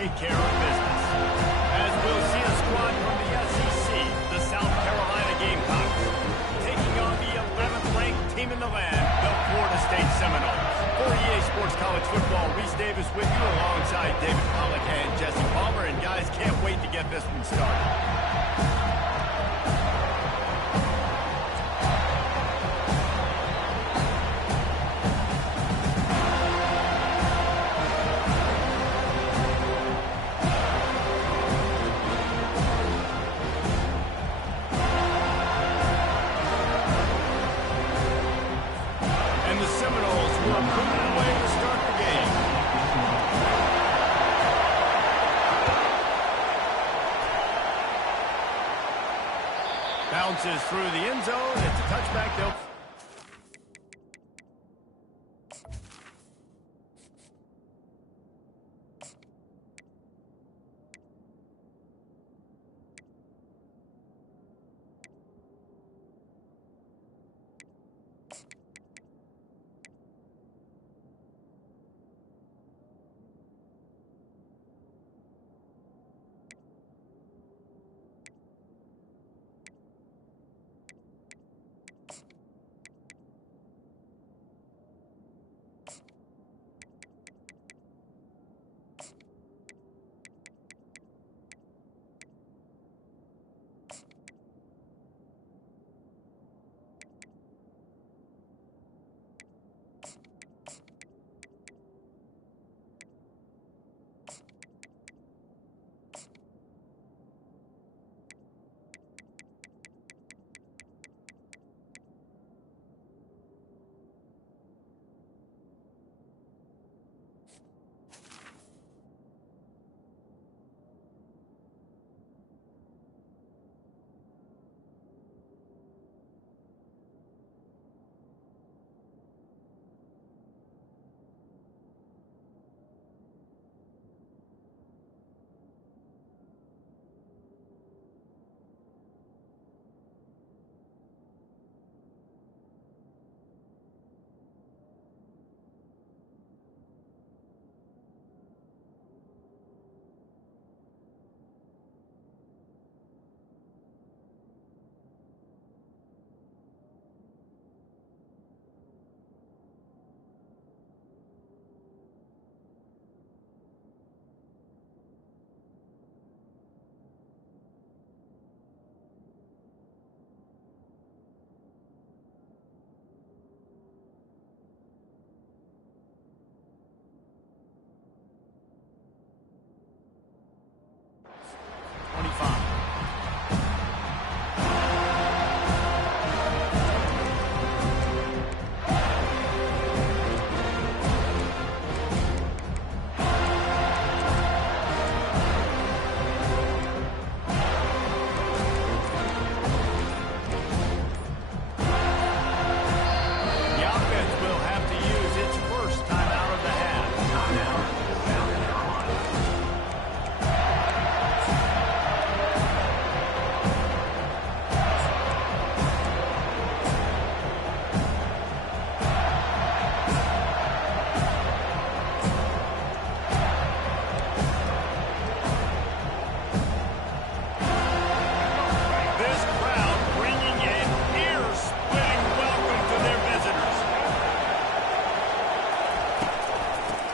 take care of business. As we'll see a squad from the SEC, the South Carolina Gamecocks, taking on the 11th-ranked team in the land, the Florida State Seminoles. For EA Sports College Football, Reese Davis with you alongside David Pollack and Jesse Palmer. And guys, can't wait to get this one started. Bounces through the end zone. It's a touchback, though.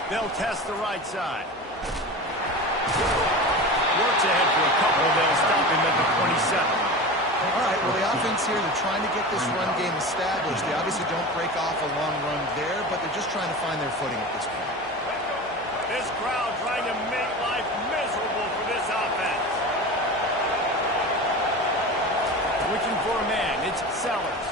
They'll test the right side. Works ahead for a couple. They'll stop him at the 27. All right, well, the offense here, they're trying to get this run game established. They obviously don't break off a long run there, but they're just trying to find their footing at this point. This crowd trying to make life miserable for this offense. Switching for a man, it's Sellers.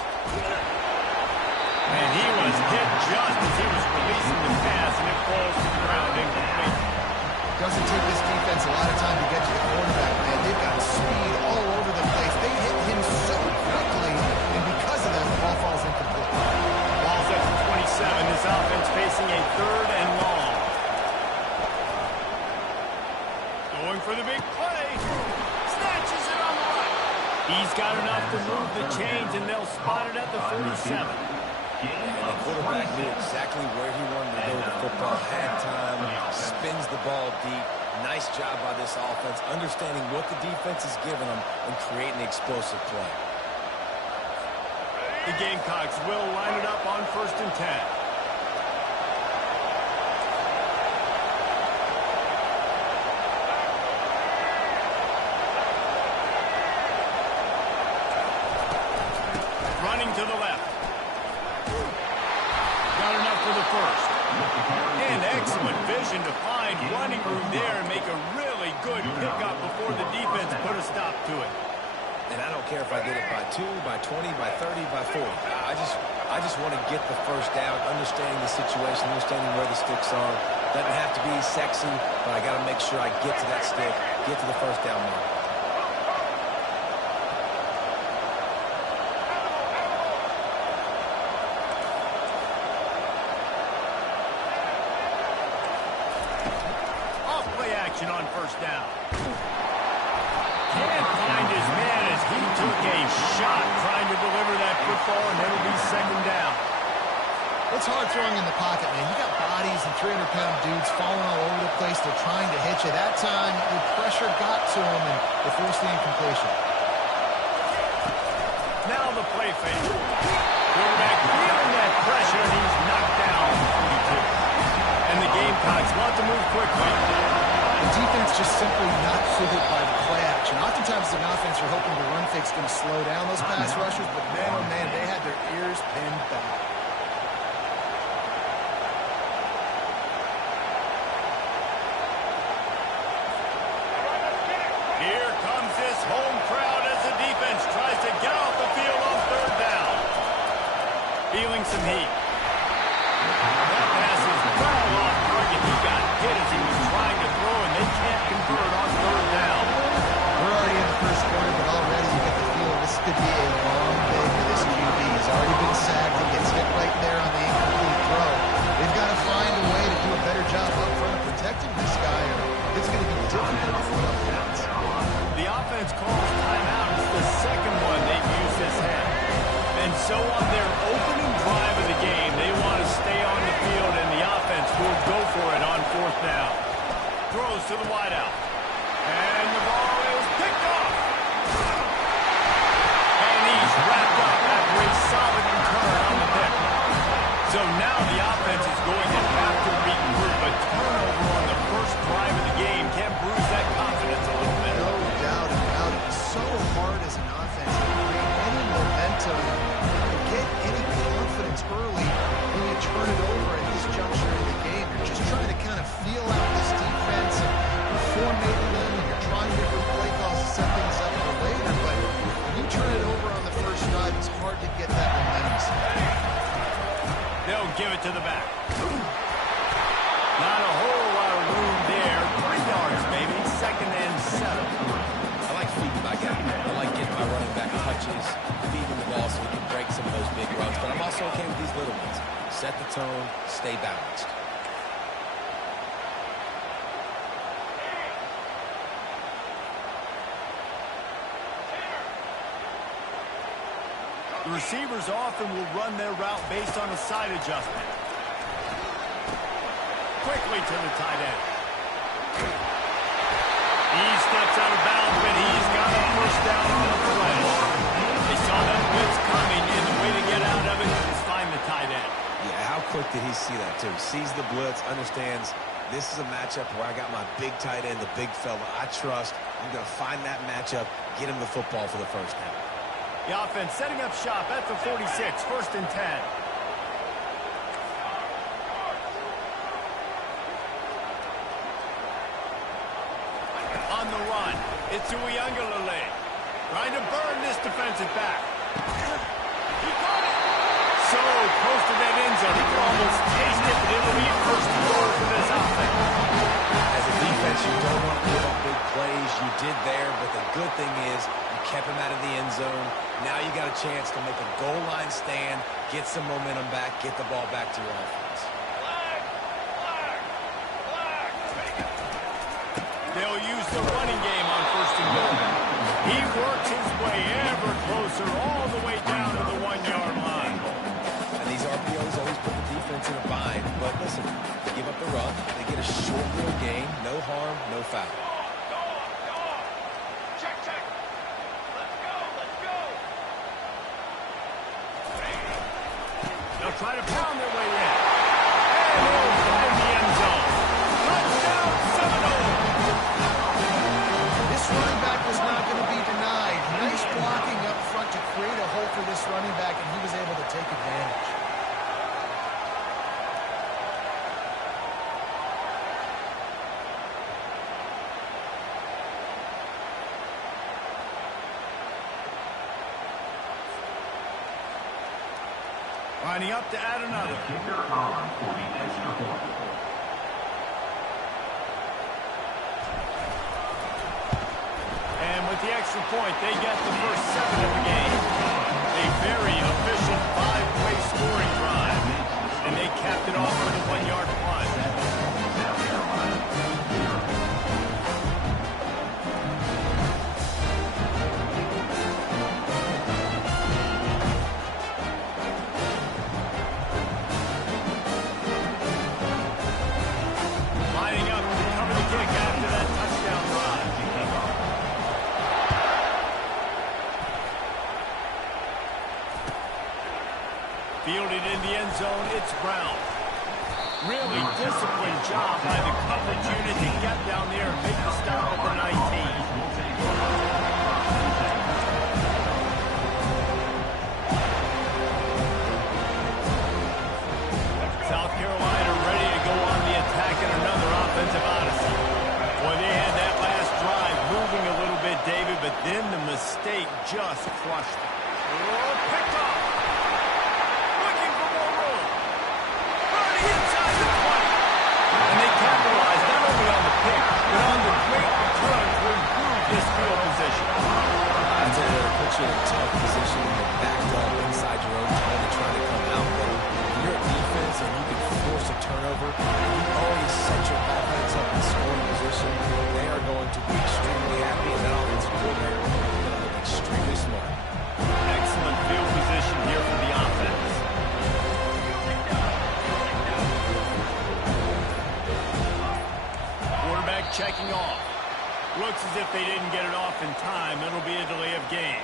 And he was hit just as he was releasing the pass, and it falls to the ground incomplete. Doesn't take this defense a lot of time to get to the quarterback, man. They've got speed all over the place. They hit him so quickly, and because of that, the ball falls incomplete. Ball's at the 27. This offense facing a 3rd and long. Going for the big play. Snatches it on the right. He's got enough to move the chains, and they'll spot it at the 47. And the quarterback knew exactly where he wanted to go with the football. Had time, spins the ball deep, Nice job by this offense, understanding what the defense is giving them and creating the explosive play. The Gamecocks will line it up on 1st and 10. Running to the left. Got enough for the first. And excellent vision to find running room there and make a really good pickup before the defense put a stop to it. And I don't care if I did it by 2, by 20, by 30, by 40. I just want to get the first down, understanding the situation, understanding where the sticks are. Doesn't have to be sexy, but I got to make sure I get to that stick, get to the first down mark. On 1st down. Can't find his man as he took a shot trying to deliver that football, and it'll be 2nd down. It's hard throwing in the pocket, man. You got bodies and 300-pound dudes falling all over the place. They're trying to hit you. That time, the pressure got to him, and they forced the incompletion. Now the play fake. Quarterback feeling that pressure, and he's knocked down. And the Gamecocks want to move quickly. The defense just simply not suited by the play action. Oftentimes, as an offense, you're hoping the run fake's going to slow down those pass rushers, but man, oh man, they had their ears pinned back. Here comes this home crowd as the defense tries to get off the field on 3rd down. Feeling some heat. That pass is well off target. He got hit as he was trying to throw, and they can't convert on 3rd down. We're already in the first quarter, but already you get the feeling this could be a long day for this QB. He's already been sacked. He gets hit right there on the incomplete throw. They've got to find a way to do a better job up front of protecting this guy, or it's going to be difficult to throw up downs. The offense calls timeout. It's the 2nd one they've used this half. And so on their opening drive of the game, they want to stay on the field, and the offense will go for it on 4th down. Throws to the wideout. And the ball is picked off. And he's wrapped up after a solid return on the pick. So now the offense is going to have to regroup. A turnover on the first drive of the game can bruise that confidence a little bit. No doubt about it. It's so hard as an offense to create any momentum or get any confidence early when you turn it over at this juncture in the game. You're just trying to kind of feel out this defense and formating them, and you're trying different play calls to set things up for later. But when you turn it over on the first drive, it's hard to get that momentum. They'll give it to the back. Not a whole lot of room there. 3 yards, maybe. 2nd and 7. I like feeding my guy. I like getting my running back touches, feeding the ball so he can break some of those big runs. But I'm also okay with these little ones. Set the tone, stay balanced. The receivers often will run their route based on a side adjustment. Quickly to the tight end. He steps out of bounds, but he's got a 1st down on the play. They saw that blitz coming, and the way to get out of it is find the tight end. Yeah, how quick did he see that, too? Sees the blitz, understands this is a matchup where I got my big tight end, the big fella I trust. I'm going to find that matchup, get him the football for the 1st down. The offense setting up shop at the 46, 1st and 10. On the run, it's Uyunglele. Trying to burn this defensive back. He got it! So close to that end zone, he can almost taste it, but it'll be 1st and goal for this offense. As a defense, you don't want to give up big plays. You did there, but the good thing is you kept him out of the end zone. Now you got a chance to make a goal line stand, get some momentum back, get the ball back to your offense. They'll use the running game on 1st and goal. He works his way ever closer all the way down to the 1-yard line. And these RPOs always put the defense in a bind. But listen, they give up the run. They get a short little gain. No harm, no a foul. They'll try to pound their way in. And they'll find the end zone. Touchdown, Seminoles! This running back was not going to be denied. Nice blocking up front to create a hole for this running back, and he was able to take advantage. Lining up to add another. And with the extra point, they get the first 7 of the game. A very efficient 5-way scoring drive. And they capped it off with a 1-yard punt. Lining up to cover the kick after that touchdown drive. Fielded in the end zone, it's Brown. Really disciplined job by the coverage unit to get down there and make the stop at the 19. South Carolina ready to go on the attack in another offensive odyssey. Boy, they had that last drive moving a little bit, David, but then the mistake just crushed them. Oh, picked off. Looking for more room. Running inside the 20. And they capitalized not only on the pick, but on the great return to improve this field position. I'd say that it puts you in a tough position when you're backed up inside your own 20 trying to come out. But when you're at defense and you can force a turnover, you always set your offense up in scoring position. They are going to be extremely happy, and that offensive coordinator is going to look extremely smart. Excellent field position here for the offense. Quarterback checking off. Looks as if they didn't get it off in time. It'll be a delay of game.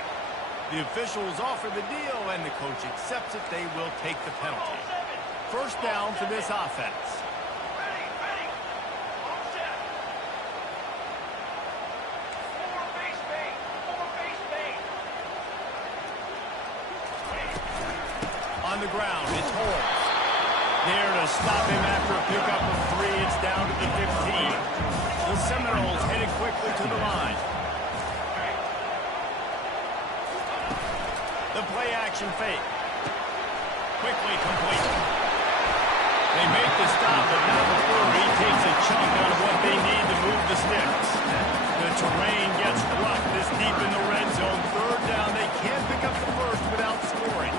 The officials offer the deal, and the coach accepts it. They will take the penalty. First down for this offense. On the ground, it's Holmes. There to stop him after a pickup of 3. It's down to the 15. The Seminoles headed quickly to the line. The play action fake. Quickly complete. They make the stop, but now the Flurry takes a chunk out of what they need to move the sticks. The terrain gets rough this deep in the red zone. Third down, they can't pick up the first without scoring.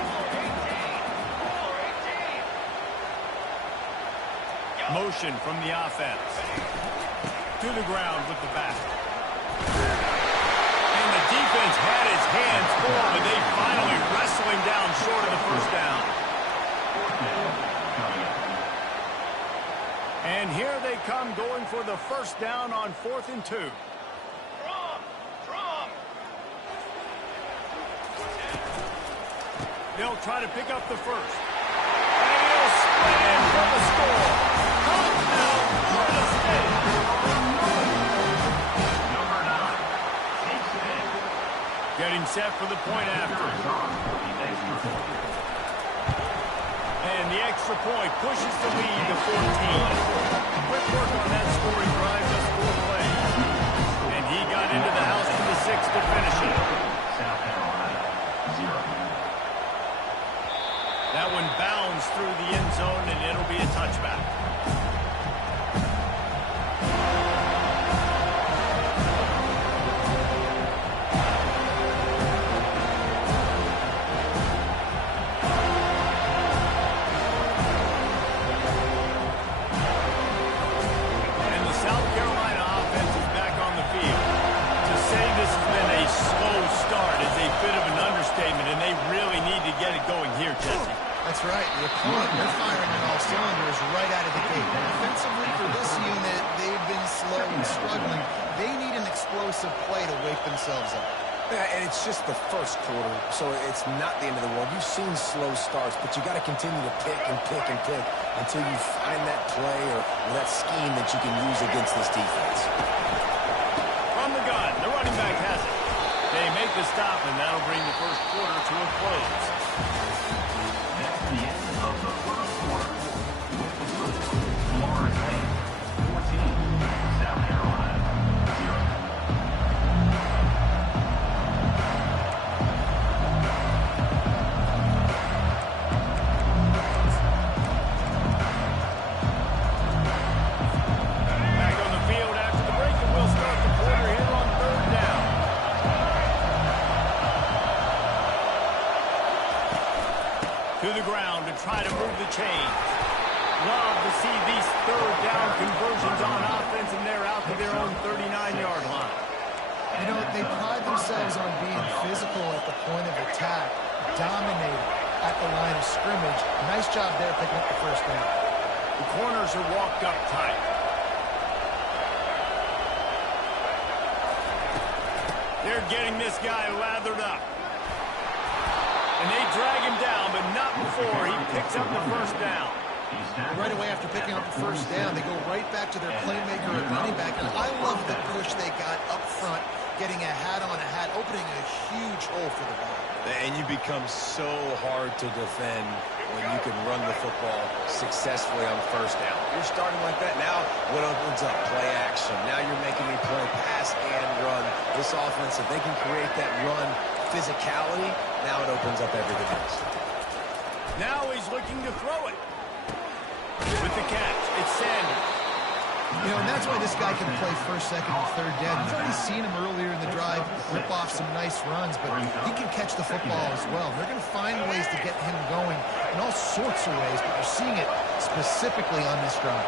Motion from the offense. To the ground with the back. And the defense had his hands full, but they finally wrestle him down short of the first down. And here they come going for the first down on 4th and 2. They'll try to pick up the first. And he'll sprint for the score. Touchdown, Florida State. Getting set for the point after. And the extra point pushes the lead to 14. Quick work on that scoring drive, just 4 plays. And he got into the house for the 6 to finish it. That one bounds through the end zone, and it'll be a touchback. That's right. The opponent, they're firing on all cylinders right themselves up. Yeah, and it's just the first quarter, so it's not the end of the world. You've seen slow starts, but you got to continue to pick and pick and pick until you find that play or that scheme that you can use against this defense. From the gun, the running back has it. They make the stop, and that'll bring the first quarter to a close. That's the end of the first quarter. With the score, Florida State 14, South Carolina 0. To the ground to try to move the chains. Love to see these third down conversions on offense, and they're out to their own 39-yard line. You know, they pride themselves on being physical at the point of attack, dominating at the line of scrimmage. Nice job there picking up the first down. The corners are walked up tight. They're getting this guy lathered up. And they drag him down, but not before he picks up the first down. Right away after picking up the first down, they go right back to their playmaker at running back. And I love the push they got up front, getting a hat on a hat, opening a huge hole for the ball. And you become so hard to defend when you can run the football successfully on first down. You're starting like that. Now what opens up? Play action. Now you're making me play pass and run. This offense, if they can create that run physicality, now it opens up everything else. Now he's looking to throw it. With the catch, it's Sanders. You know, and that's why this guy can play first, second, and third down. You've already seen him earlier in the drive rip off some nice runs, but he can catch the football as well. They're going to find ways to get him going in all sorts of ways, but you're seeing it specifically on this drive.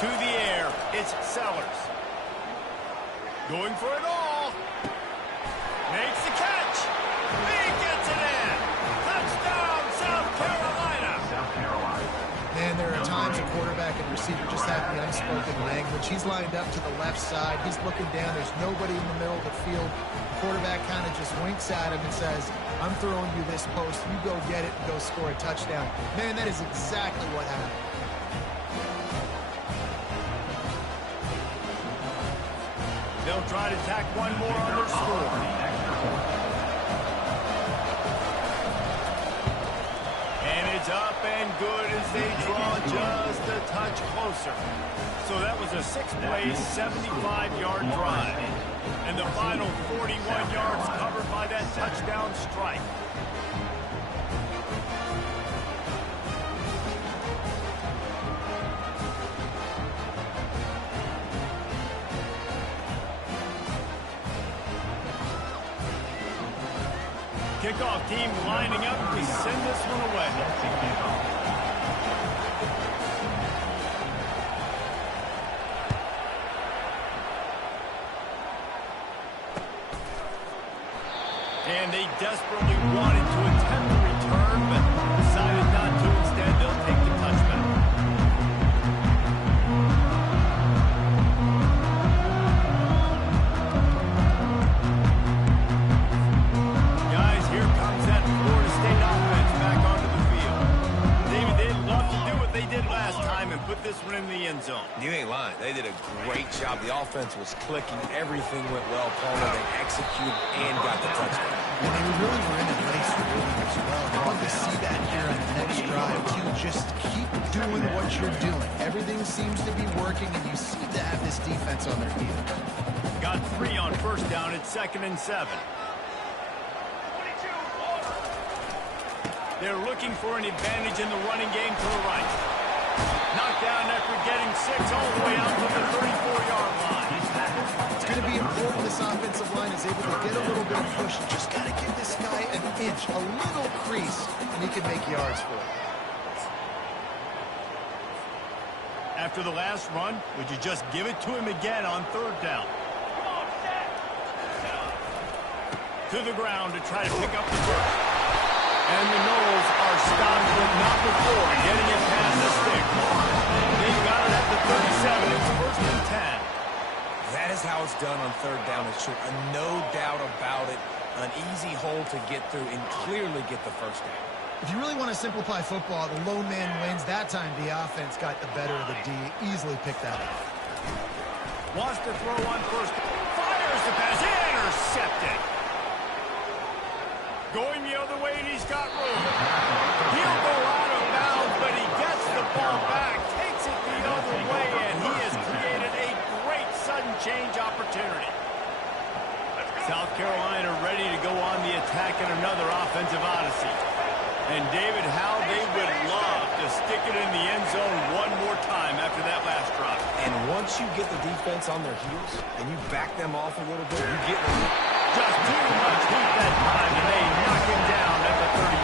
To the air, it's Sellers. Going for it all. Makes the catch. He gets it in. Touchdown, South Carolina. South Carolina. Man, there are times a quarterback and receiver just have the unspoken language. He's lined up to the left side. He's looking down. There's nobody in the middle of the field. The quarterback kind of just winks at him and says, I'm throwing you this post. You go get it and go score a touchdown. Man, that is exactly what happened. They'll try to tack one more on their score. And it's up and good as they draw just a touch closer. So that was a 6-play, 75-yard drive. And the final 41 yards covered by that touchdown strike. Kickoff team lining up to send this one away. And they desperately wanted to attempt the return, but decided not to. Instead, they'll take the touchback. Put this one in the end zone. You ain't lying. They did a great job. The offense was clicking. Everything went well. Palmer, they executed and got the touchdown. And they really were in a race for doing as well. I want to see that here on the next drive, too. Just keep doing what you're doing. Everything seems to be working, and you seem to have this defense on their heels. Got 3 on first down at 2nd and 7. They're looking for an advantage in the running game to the right. Knocked down after getting 6 all the way out to the 34-yard line. It's going to be important this offensive line is able to get a little bit of push. Just got to give this guy an inch, a little crease, and he can make yards for it. After the last run, would you just give it to him again on 3rd down? To the ground to try to pick up the first. And the Knowles are stopped, but not before getting it past the stick. They've got it at the 37. It's first and 10. That is how it's done on third down and short. No doubt about it. An easy hole to get through and clearly get the first down. If you really want to simplify football, the lone man wins. That time the offense got the better of the D. Easily picked that up. Wants to throw on first. Fires the pass. Intercepted. Going the other way, and he's got room. He'll go out of bounds, but he gets the ball back, takes it the other way, and he has created a great sudden change opportunity. South Carolina ready to go on the attack in another offensive odyssey. And David, how they would love to stick it in the end zone one more time after that last drive. And once you get the defense on their heels and you back them off a little bit, you get just too much heat that time, and they knock him down at the 31.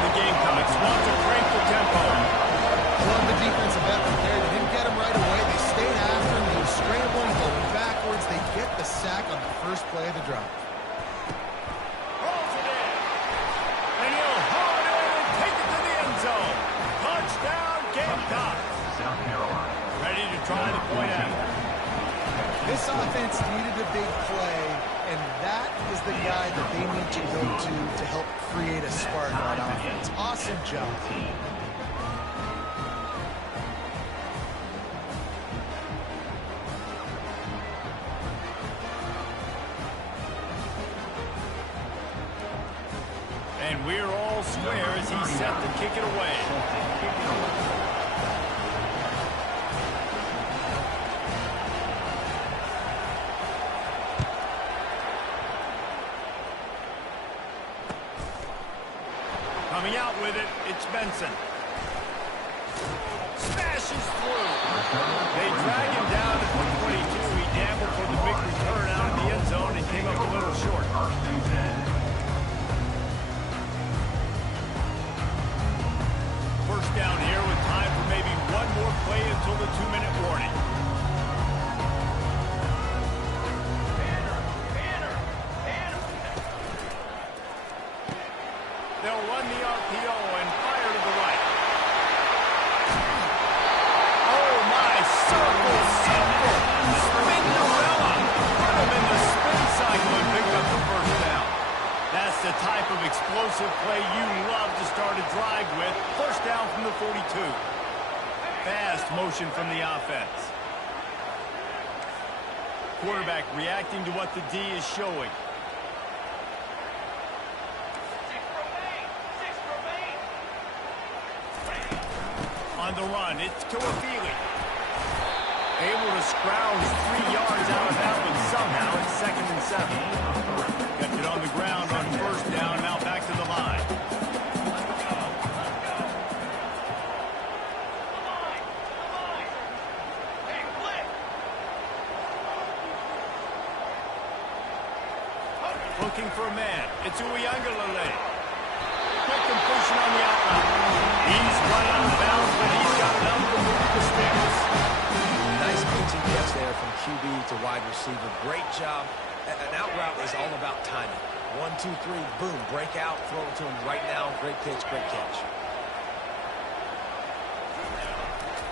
The Gamecocks want to crank the tempo. Love the defensive effort there. They didn't get him right away. They stayed after him. He was scrambling, going backwards. They get the sack on the first play of the drive. Rolls it in. And he'll haul it in and take it to the end zone. Touchdown, Gamecocks. South Carolina. Ready to try the point out. This offense needed a big play, and that is the guy that they need to go to help create a spark on offense. Awesome job. And we're all square as he's set to kick it away. Coming out with it, it's Benson. Smashes through. They drag him down at the 22. He gambled for the big return out of the end zone and came up a little short. First down here with time for maybe one more play until the 2-minute warning. They'll run the RPO and fire to the right. Oh, my, circle. Spinderella. Put him in the spin cycle and picked up the first down. That's the type of explosive play you love to start a drive with. First down from the 42. Fast motion from the offense. Quarterback reacting to what the D is showing. On the run, it's Cfb25lab3. Able to scrounge 3 yards out of that one somehow. It's 2nd and 7. Kept it on the ground on first down, now back to the line. Looking for a man. It's Uiagalelei. Quick completion on the outlet. He's run out of bounds, but he's got enough to move the sticks. nice pitching catch there from QB to wide receiver. Great job. An out route is all about timing. 1, 2, 3, boom, break out, throw it to him right now. Great pitch, great catch.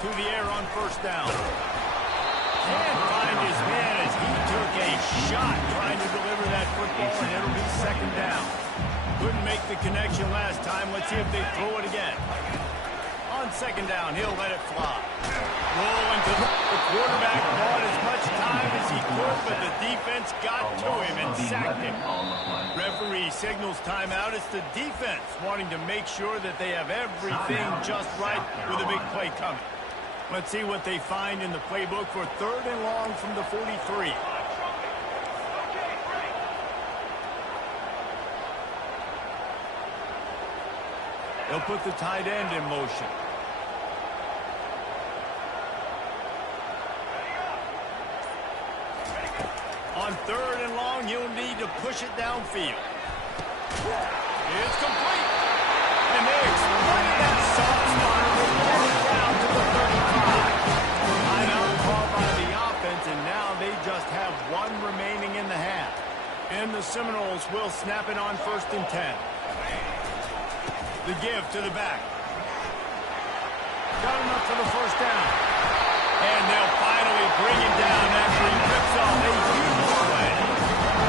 To the air on first down. Can't find his man as he took a shot trying to deliver that football, and it'll be 2nd down. Couldn't make the connection last time. Let's see if they throw it again. On 2nd down, he'll let it fly. Rolling to the quarterback, bought as much time as he could, but the defense got to him and sacked him. Referee signals timeout. It's the defense wanting to make sure that they have everything just right with a big play coming. Let's see what they find in the playbook for 3rd and long from the 43. They'll put the tight end in motion. On 3rd and long, you'll need to push it downfield. It's complete. And they exploited that soft spot and they get it down to the 35. Timeout called by the offense, and now they just have 1 remaining in the half. And the Seminoles will snap it on 1st and 10. The give to the back. Got enough for the first down. And they'll finally bring him down after he rips off a huge play.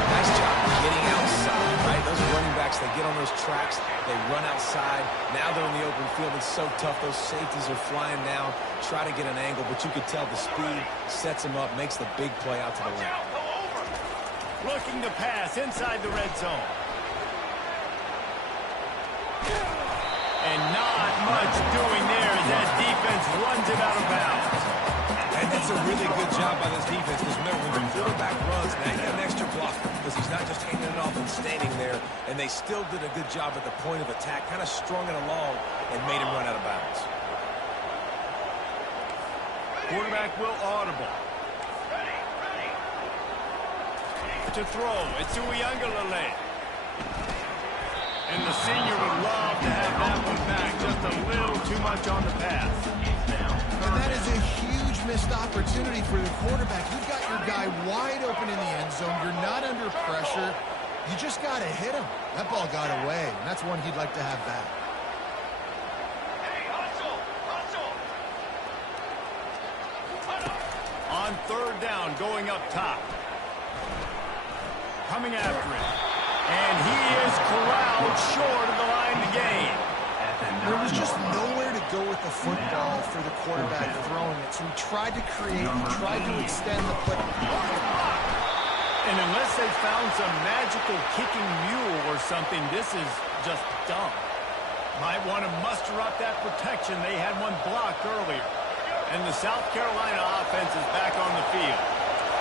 Nice job getting outside, right? Those running backs, they get on those tracks, they run outside. Now they're in the open field. It's so tough. Those safeties are flying down, try to get an angle, but you could tell the speed sets him up, makes the big play out to the left. Looking to pass inside the red zone. And not much doing there as that defense runs it out of bounds. And that's a really good job by this defense, because remember, when the quarterback runs, now you got an extra block, because he's not just hanging it off and standing there, and they still did a good job at the point of attack, kind of strung it along and made him run out of bounds. Quarterback will audible. To throw, it's Uiagalelei. And the senior would love to have that one back, just a little too much on the pass. And that is a huge missed opportunity for the quarterback. You've got your guy wide open in the end zone. You're not under pressure. You just got to hit him. That ball got away, and that's one he'd like to have back. On third down, going up top. Coming after him. And he is corralled short of the line to gain. There was just nowhere to go with the football for the quarterback throwing it. So he tried to create, he tried to extend the play. And unless they found some magical kicking mule or something, this is just dumb. Might want to muster up that protection. They had one blocked earlier. And the South Carolina offense is back on the field.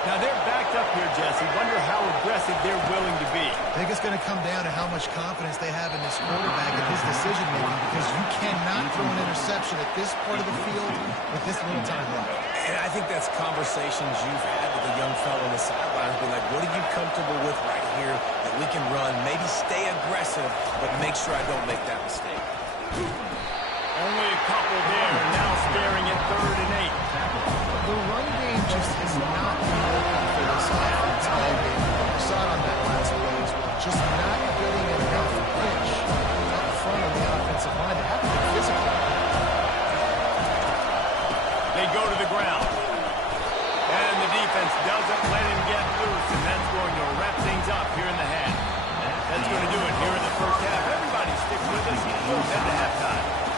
Now, they're backed up here, Jesse. Wonder how aggressive they're willing to be. I think it's going to come down to how much confidence they have in this quarterback and his decision-making, because you cannot throw an interception at this part of the field with this little time left. And I think that's conversations you've had with a young fellow on the sidelines. Be like, what are you comfortable with right here that we can run? Maybe stay aggressive, but make sure I don't make that mistake. Only a couple there, now sparing it 3rd and 8. The run game just is not working for this offense all game. We saw it on that last play as well. Just not getting enough push up front of the offensive line to have to be physical. They go to the ground. And the defense doesn't let him get loose, and that's going to wrap things up here in the half. That's going to do it here in the first half. Everybody stick with us. We'll head to halftime.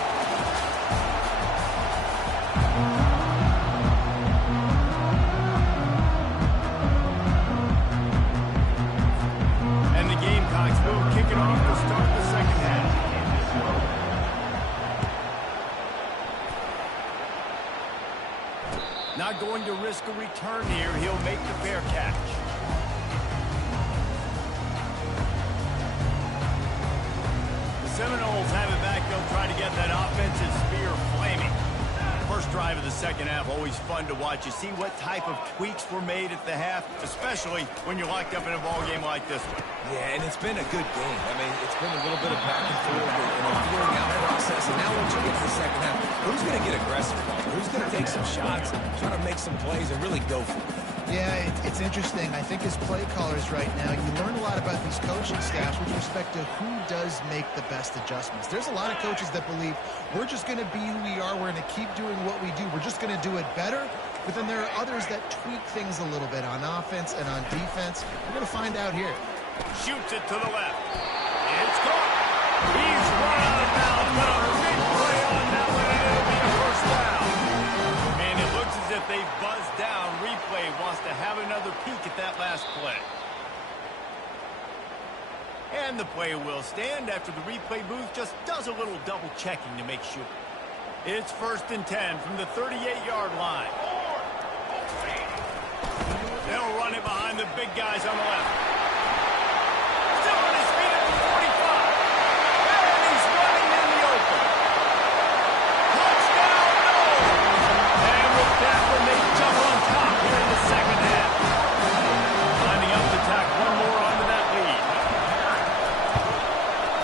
And the Gamecocks will kick it off to start the second half. Not going to risk a return here. He'll make the fair catch. The Seminoles have it back. They'll try to get that offensive spear flaming. First drive of the second half, always fun to watch. You see what type of tweaks were made at the half, especially when you're locked up in a ball game like this one. Yeah, and it's been a good game. I mean, it's been a little bit of back and forth and a feeling out process. And now once you get to the second half, who's going to get aggressive? Who's going to take some shots, try to make some plays, and really go for it? Yeah, it's interesting. I think as play callers right now, you learn a lot about these coaching staffs with respect to who does make the best adjustments. There's a lot of coaches that believe we're just going to be who we are. We're going to keep doing what we do. We're just going to do it better. But then there are others that tweak things a little bit on offense and on defense. We're going to find out here. Shoots it to the left. It's caught. He's run out of bounds, but a big play on that one, and it'll be a first down. And it looks as if they buzzed down. Replay wants to have another peek at that last play. And the play will stand after the replay booth just does a little double checking to make sure. It's 1st and 10 from the 38-yard line. They'll run it behind the big guys on the left. Still on his feet at the 45. And he's running in the open. Touchdown, no! And with that one, they jump on top here in the second half. Lining up to tack one more onto that lead.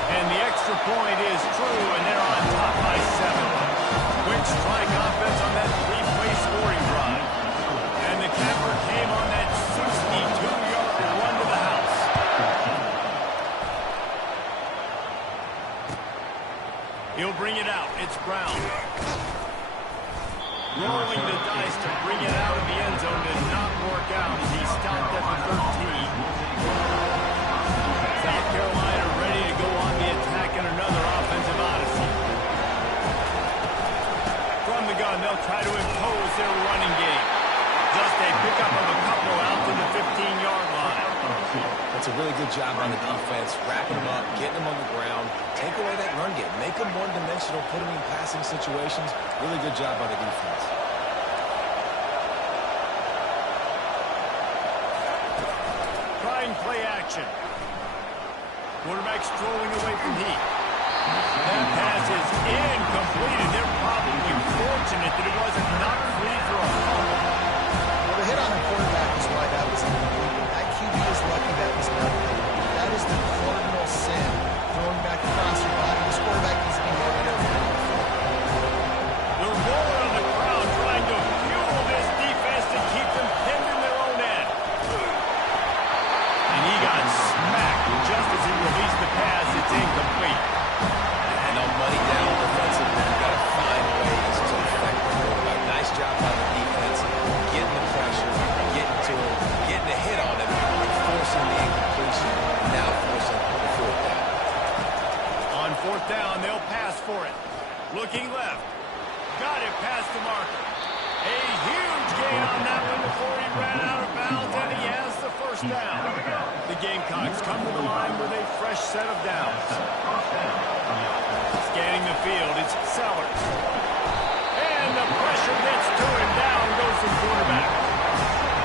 And the extra point is true, and they're on top by 7. Quick strike offense on that three-play scoring drive. And the capper came on that 62-yard run to the He'll bring it out. It's Brown. Rolling the dice to bring it out of the end zone did not work out as he stopped at the 13. South Carolina ready to go on the attack in another offensive odyssey. From the gun, they'll try to impose their running game. Just a pickup of a couple out to the 15-yard line. That's a really good job on the defense, wrapping them up, getting them on the ground, take away that run game, make them one-dimensional, put them in passing situations. Really good job by the defense. Trying play action. Quarterback strolling away from heat. That pass is incomplete, and they're probably fortunate that it wasn't knocked free for a fumble. Well, the hit on the quarterback is why that was incomplete. That QB is lucky that was not there. That is the cardinal sin. Throwing back across your body. This quarterback needs to be more careful. The roar of the crowd trying to fuel this defense to keep them pinned in their own end. And he got smacked just as he released the pass. It's incomplete. And on money down defensively, you've got to find ways to affect the quarterback. Nice job by the defense, getting the pressure, getting to him, getting a hit on him, and forcing the incompletion, and now forcing the fourth down. On fourth down, they'll pass for it. Looking left. Got it past the marker. A huge gain on that one before he ran out of bounds, and he has the first down. The Gamecocks come to the line with a fresh set of downs. Scanning the field, it's Sellers. And the pressure gets to him. Down goes the quarterback.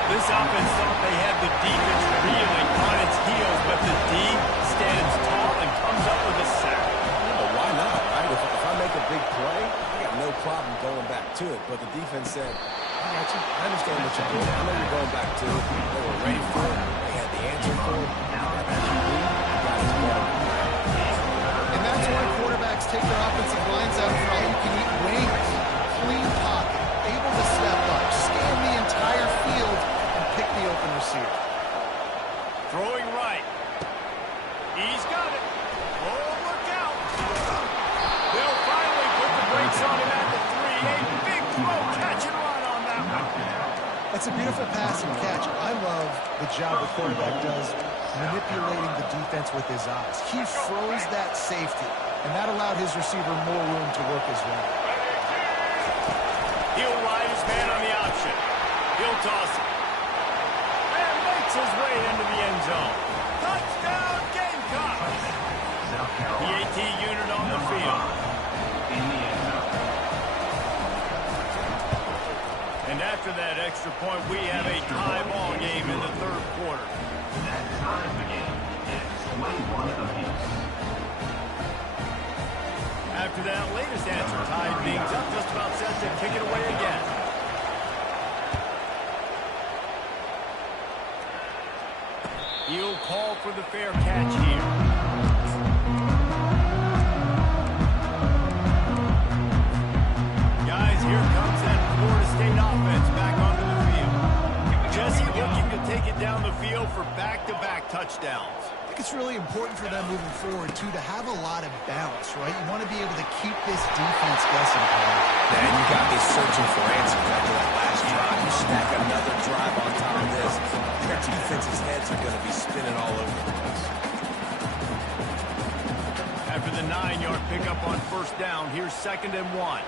This offense thought they had the defense reeling on its heels, but the D stands tall and comes up with a sack. Well, why not, right? If I make a big play, I got no problem going back to it. But the defense said, I got you. I understand what you're doing. I know you're going back to it. They were ready for it. They had the answer for it. Got his ball. And that's why quarterbacks take their offensive lines out for all-you-can-eat wings. Clean pocket, able to step up, scan the entire field, and pick the open receiver. Throwing right. He's got it. Oh, look out. They'll finally put the brakes on him at the 3. A big throw, catch and run on that one. That's a beautiful pass and catch. I love the job the quarterback does manipulating the defense with his eyes. He froze that safety, and that allowed his receiver more room to work his way. He'll ride his man on the option. He'll toss it. And makes his way into the end zone. Touchdown, Gamecocks! The AT unit on the field. And after that extra point, we have a tie ball game in the third quarter. That time of the game is 21 apiece. After that latest answer tied things up, just about set to kick it away again. He'll call for the fair catch here. Guys, here comes that Florida State offense back onto the field. Jesse looking to take it down the field for back-to-back touchdowns. I think it's really important for them moving forward, too, to have a lot of balance, right? You want to be able to keep this defense guessing. Man, you got me searching for answers after that last drive. You stack another drive on top of this, their defense's heads are going to be spinning all over the place. After the 9-yard pickup on first down, here's 2nd and 1.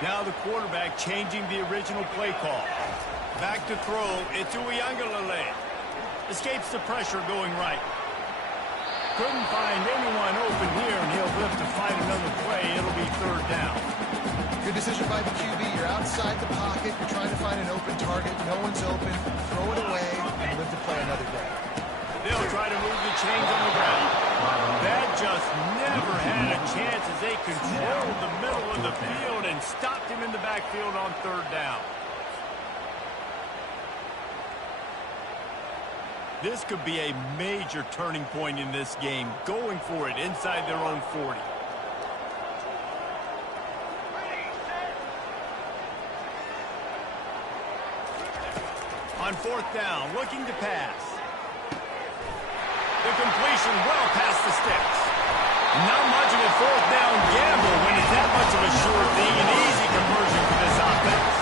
Now the quarterback changing the original play call. Back to throw, it's Uiagalelei. Escapes the pressure going right. Couldn't find anyone open here, and he'll live to find another play. It'll be 3rd down. Good decision by the QB. You're outside the pocket. You're trying to find an open target. No one's open. Throw it away and live to play another day. They'll try to move the chains on the ground. That just never had a chance as they controlled the middle of the field and stopped him in the backfield on 3rd down. This could be a major turning point in this game, going for it inside their own 40. On 4th down, looking to pass. The completion well past the sticks. Not much of a fourth down gamble when it's that much of a sure thing, an easy conversion for this offense.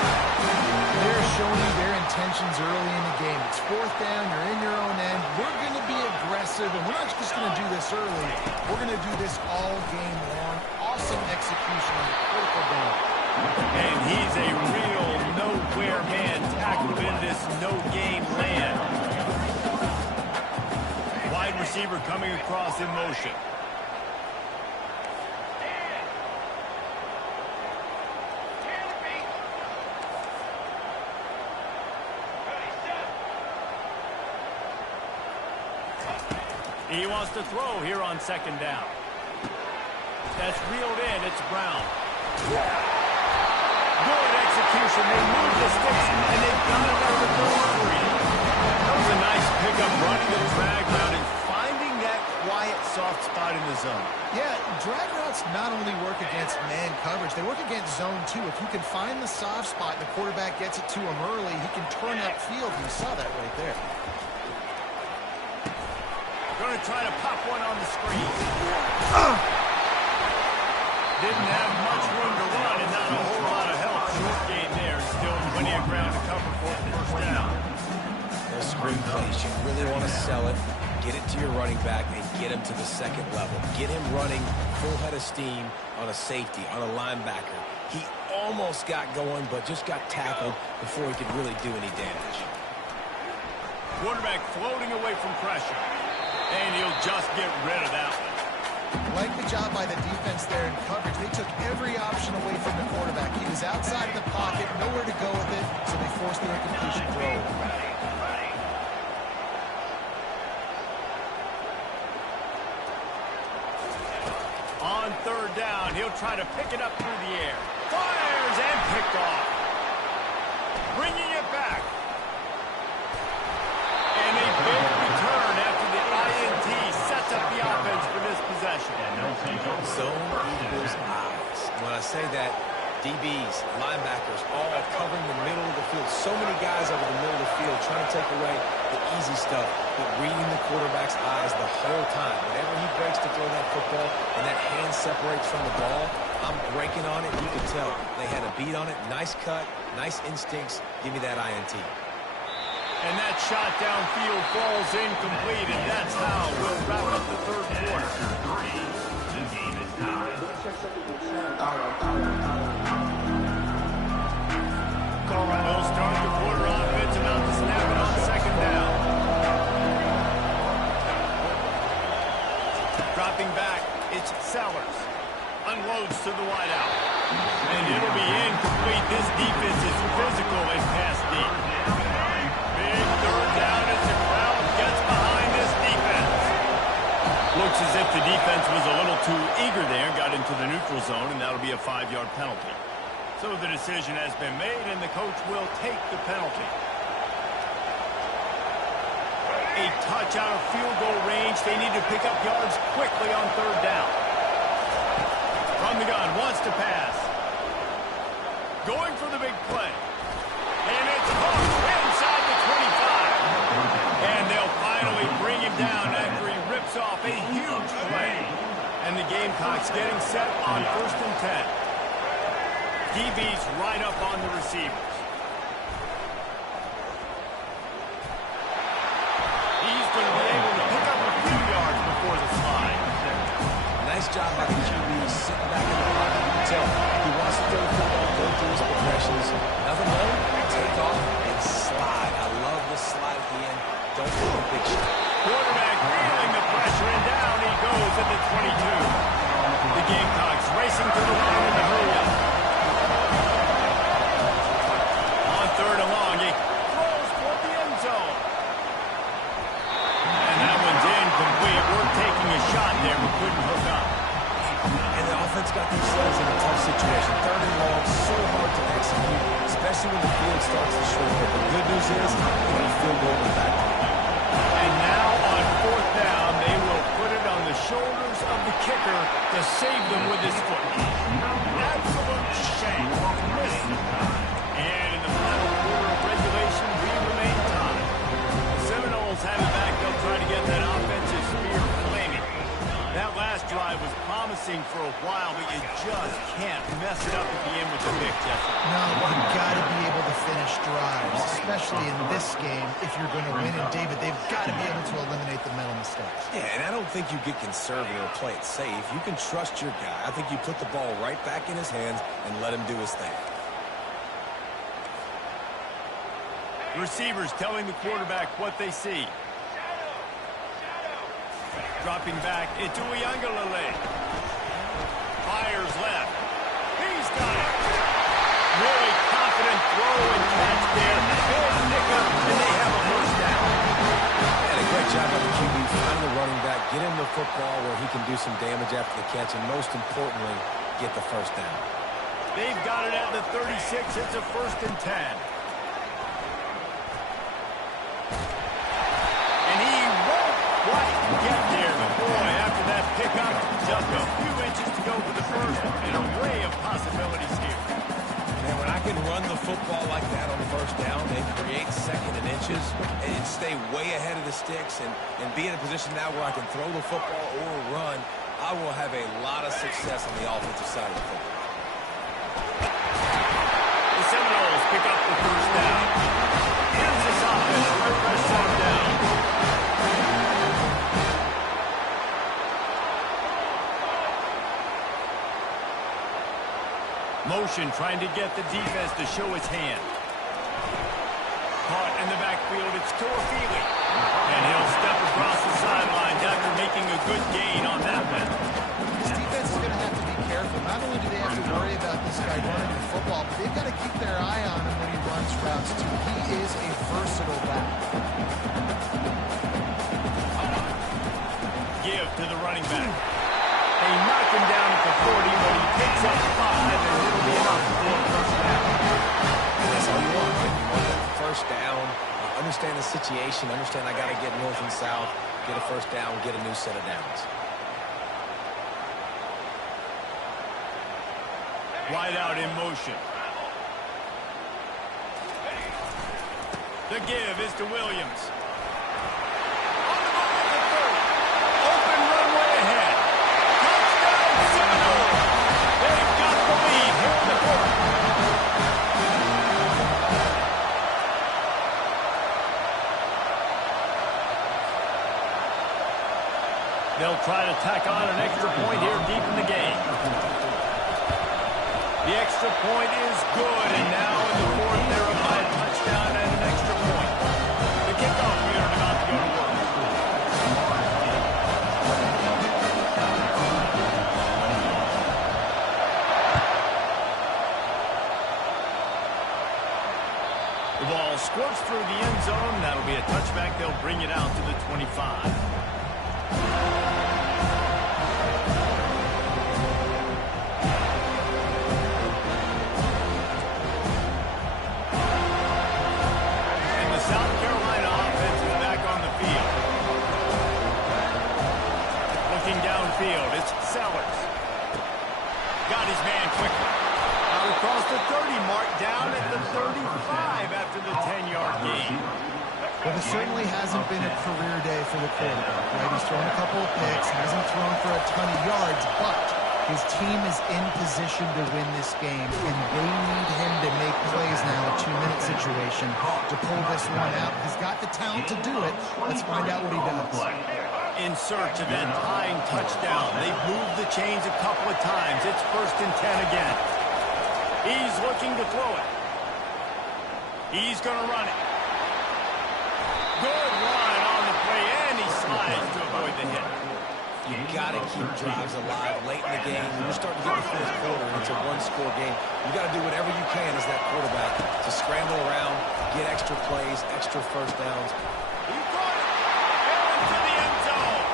They're showing you their intentions early in the game. It's fourth down, you're in your own end. We're going to be aggressive, and we're not just going to do this early. We're going to do this all game long. Awesome execution on the critical down. And he's a real nowhere man tackled in this no-game land. Wide receiver coming across in motion. He wants to throw here on second down. That's reeled in. It's Brown. Good execution. They move the sticks, and they've got it out of the goal. That was a nice pickup, running the drag route and finding that quiet, soft spot in the zone. Yeah, drag routes not only work against man coverage, they work against zone too. If you can find the soft spot and the quarterback gets it to him early, he can turn upfield. You saw that right there. Going to try to pop one on the screen. Didn't have much room to run and not a whole lot of help. Short gain there. Still plenty of ground to cover for first down. Those screen plays, you really want to sell it, get it to your running back, and get him to the second level. Get him running full head of steam on a safety, on a linebacker. He almost got going, but just got tackled before he could really do any damage. Quarterback floating away from pressure. And he'll just get rid of that one. Like the job by the defense there in coverage. They took every option away from the quarterback. He was outside of the pocket, nowhere to go with it, so they forced the incompletion throw. On third down, he'll try to pick it up through the air. Fires and picked off. Bringing it back. And a big return after the INT sets up the offense for this possession. Zone equals eyes. When I say that, DBs, linebackers, all covering the middle of the field. So many guys over the middle of the field trying to take away the easy stuff, but reading the quarterback's eyes the whole time. Whenever he breaks to throw that football and that hand separates from the ball, I'm breaking on it. You can tell they had a beat on it. Nice cut, nice instincts. Give me that INT. And that shot downfield falls incomplete, and that's how we'll wrap up the third quarter. The game is tied. We'll start the quarter offense about to snap it on second down. Dropping back, it's Sellers. Unloads to the wideout. And it'll be incomplete. This defense is physical and pass deep. Big third down as the crowd gets behind this defense. Looks as if the defense was a little too eager there, got into the neutral zone, and that'll be a 5-yard penalty. So the decision has been made, and the coach will take the penalty. A touch out of field goal range. They need to pick up yards quickly on third down. From the gun, wants to pass. Going for the big play. And it's hooked inside the 25. And they'll finally bring him down after he rips off a huge play. And the Gamecocks getting set on 1st and 10. DB's right up on the receivers. He's going to be able to pick up a few yards before the slide. Nice job by the QB sitting back in the pocket. You can tell he wants to throw the football, go through his progressions. Nothing more, take off and slide. I love the slide at the end. Don't throw a big shot. Quarterback feeling the pressure, and down he goes at the 22. The Gamecocks racing to the line in the hurry up. On third and long, he throws toward the end zone. And that one's incomplete. We're taking a shot there, but couldn't hook up. And the offense got themselves in a tough situation. Third and long, so hard to execute, especially when the field starts to shrink. But the good news is, they got a field goal in the back. And now on fourth down, they will put it on the shoulders of the kicker to save them with his foot. Absolute shame. Missed. And in the final quarter of regulation, we remain tied. The Seminoles have it back. They'll try to get that offensive spear flaming. That last drive was promising for a while, but you just can't mess it up at the end with the pick, Jesse. No, you've got to be able to finish drives, especially in this game if you're going to win. And, David, they've got to be able to eliminate the mental mistakes. Yeah, and I don't think you get conservative or play it safe. You can trust your guy. I think you put the ball right back in his hands and let him do his thing. Receivers telling the quarterback what they see. Dropping back into Uiagalelei. Fires left. He's got it. Really confident throw and catch there. Big pickup, and they have a first down. And a great job by the QB finding the running back, get him the football where he can do some damage after the catch, and most importantly, get the first down. They've got it at the 36. It's a 1st and 10. And he won't quite get there. But boy, after that pickup, just a few inches to go for the first. An array of possibilities here. And when I can run the football like that on first down and create 2nd and inches and stay way ahead of the sticks and be in a position now where I can throw the football or run, I will have a lot of success on the offensive side of the football. The Seminoles pick up the first down. Here's this offense with the first down. Motion trying to get the defense to show his hand. Caught in the backfield, it's Torfili. And he'll step across the sidelines after making a good gain on that one. This defense is going to have to be careful. Not only do they have to worry about this guy running the football, but they've got to keep their eye on him when he runs routes, too. He is a versatile back. Give to the running back. They knock him down at the 40, but he picks up 5, and it'll be enough for a first down. And that's all you want, right? You want that first down, understand the situation, understand I got to get north and south, get a first down, get a new set of downs. Wide out in motion. The give is to Williams. On the move at the 30. Open runway ahead. Touchdown Seminoles. They've got the lead here in the 4th. They'll try to tack on an extra point here deep in the game. The extra point is good, and now in the 4th, they're up by a touchdown and an extra point. The kickoff here is about to go to work. The ball squirts through the end zone. That'll be a touchback. They'll bring it out to the 25. Downfield, it's Sellers. Got his man quickly. Out across the 30 mark, down at the 35 after the 10-yard gain. Well, this certainly hasn't been a career day for the quarterback, right? He's thrown a couple of picks, hasn't thrown for a ton of yards, but his team is in position to win this game, and they need him to make plays now, a 2-minute situation, to pull this one out. He's got the talent to do it. Let's find out what he does. In search of that tying touchdown. They've moved the chains a couple of times. It's 1st and 10 again. He's looking to throw it. He's going to run it. Good run on the play, and he slides to avoid the hit. You got to keep drives alive late in the game. When you're starting to get the 4th quarter and it's a 1-score game, you got to do whatever you can as that quarterback to scramble around, get extra plays, extra first downs. He caught it. Into the end zone.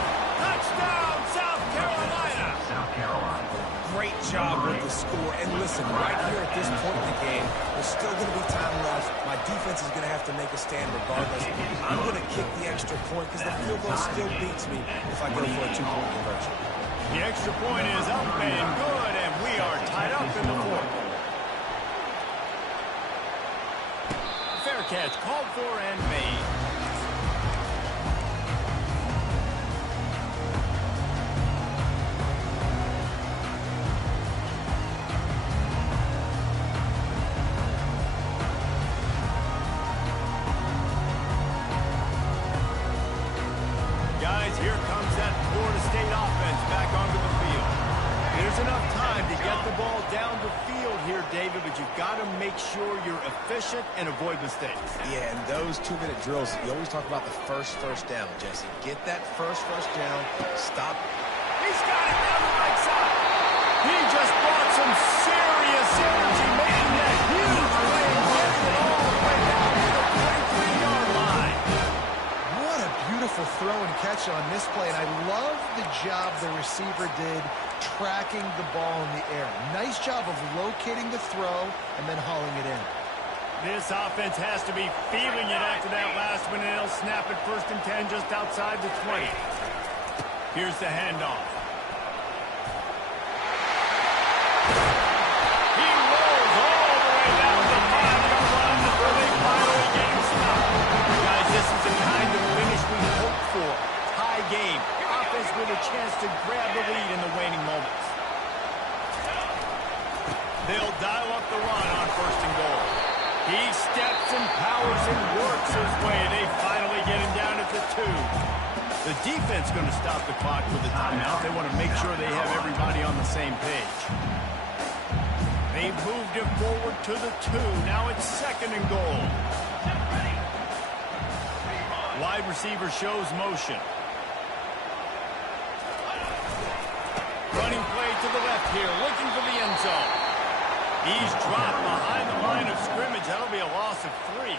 Touchdown, South Carolina. South Carolina. Great job with the score. And listen, right here at this point in the game, there's still going to be time left. My defense is going to have to make a stand regardless. I'm going to kick the extra point because the field goal still beats me if I go for a 2-point conversion. The extra point is up and good, and we are tied up in the 4th. Fair catch called for and made. Guys, here comes that Florida State offense back onto the field. There's enough time to get the ball down the field here, David, but you've got to make sure you're efficient and avoid mistakes. Yeah, and those 2-minute drills, you always talk about the first down, Jesse. Get that first down, stop. He's got it down the right side. He just brought some serious energy, making that huge play and getting it all the way down to the 23-yard line. What a beautiful throw and catch on this play, and I love the job the receiver did tracking the ball in the air. Nice job of locating the throw and then hauling it in. This offense has to be feeling it after that last one, and they'll snap it 1st and 10 just outside the 20. Here's the handoff. He rolls all the way down the 5-yard line before they finally get him stopped. Guys, this is the kind of finish we hope for. Tie game. Offense with a chance to grab the lead in the waning moments. They'll dial up the run on 1st and goal. He steps and powers and works his way. They finally get him down at the 2. The defense going to stop the clock with a timeout. They want to make sure they have everybody on the same page. They moved him forward to the 2. Now it's 2nd and goal. Wide receiver shows motion. Running play to the left here, looking for the end zone. He's dropped behind the line of scrimmage. That'll be a loss of 3.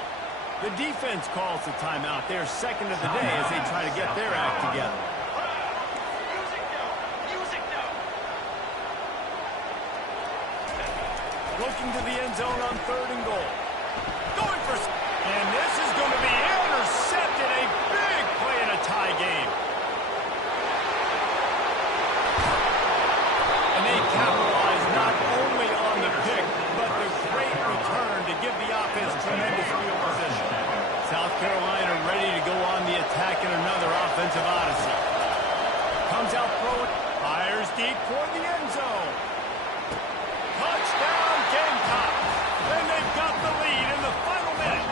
The defense calls the timeout. They're 2nd of the day as they try to get their act together. Looking to the end zone on 3rd and goal. Going for... And this is going to be intercepted. A big play in a tie game. And they capitalize not only on the pick, but the great return to give the offense tremendous field position. South Carolina ready to go on the attack in another offensive odyssey. Comes out throwing, fires deep toward the end zone. Touchdown Gamecocks! And they've got the lead in the final minute.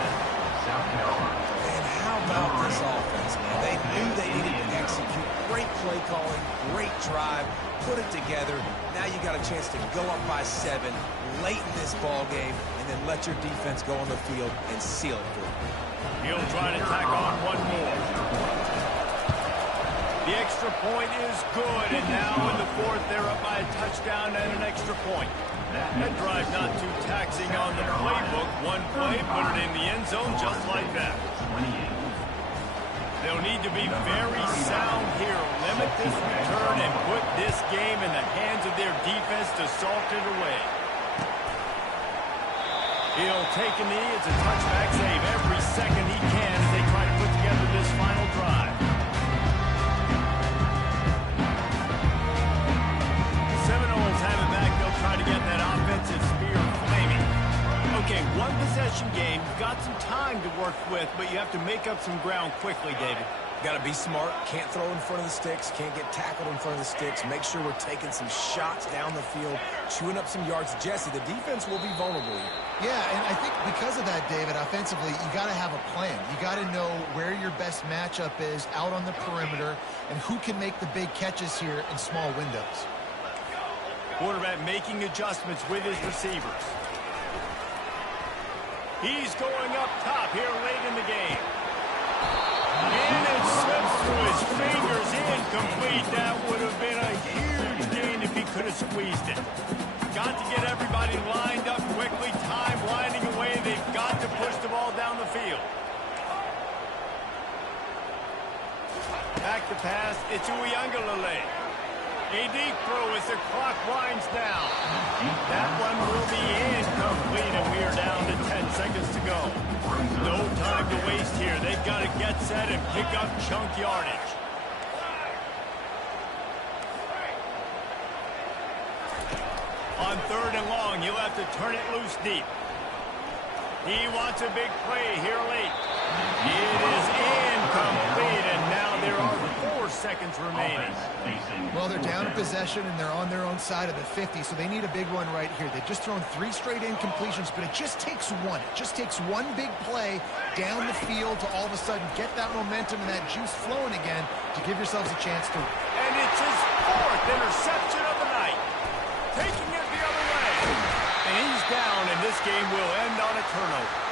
And how about this offense, man? They knew they needed to execute. Great play calling, great drive, put it together. Now you got a chance to go up by 7 late in this ball game and then let your defense go on the field and seal it for you. He'll try to tack on one more. The extra point is good, and now in the 4th, they're up by a touchdown and an extra point. That drive not too taxing on the playbook. One play, put it in the end zone just like that. They'll need to be very sound here. Limit this return and put this game in the hands of their defense to salt it away. He'll take a knee. It's a touchback save every second he can as they try to put together this final drive. Seminoles have it back. They'll try to get that offensive spear flaming. Okay, one possession game. Got some time to work with, but you have to make up some ground quickly, David. Got to be smart. Can't throw in front of the sticks. Can't get tackled in front of the sticks. Make sure we're taking some shots down the field, chewing up some yards. Jesse, the defense will be vulnerable here. Yeah, and I think because of that, David, offensively, you got to have a plan. You got to know where your best matchup is out on the perimeter and who can make the big catches here in small windows. Quarterback making adjustments with his receivers. He's going up top here late in the game. And it slips through his fingers, incomplete. That would have been a huge gain if he could have squeezed it. Got to get everybody lined up quickly. Time winding away. They've got to push the ball down the field. Back to pass. It's Uyangalele. A deep throw as the clock winds down. That one will be incomplete, and we are down to 10 seconds to go. No time to waste here. They've got to get set and pick up chunk yardage. On 3rd and long, he'll have to turn it loose deep. He wants a big play here late. It is incomplete, and now there are 4 seconds seconds remaining. Well, they're down in possession, and they're on their own side of the 50, so they need a big one right here. They've just thrown 3 straight incompletions, but it just takes one. It just takes one big play down the field to all of a sudden get that momentum and that juice flowing again to give yourselves a chance to win. And it's his 4th interception of the night. Taking it the other way. And he's down, and this game will end on a turnover.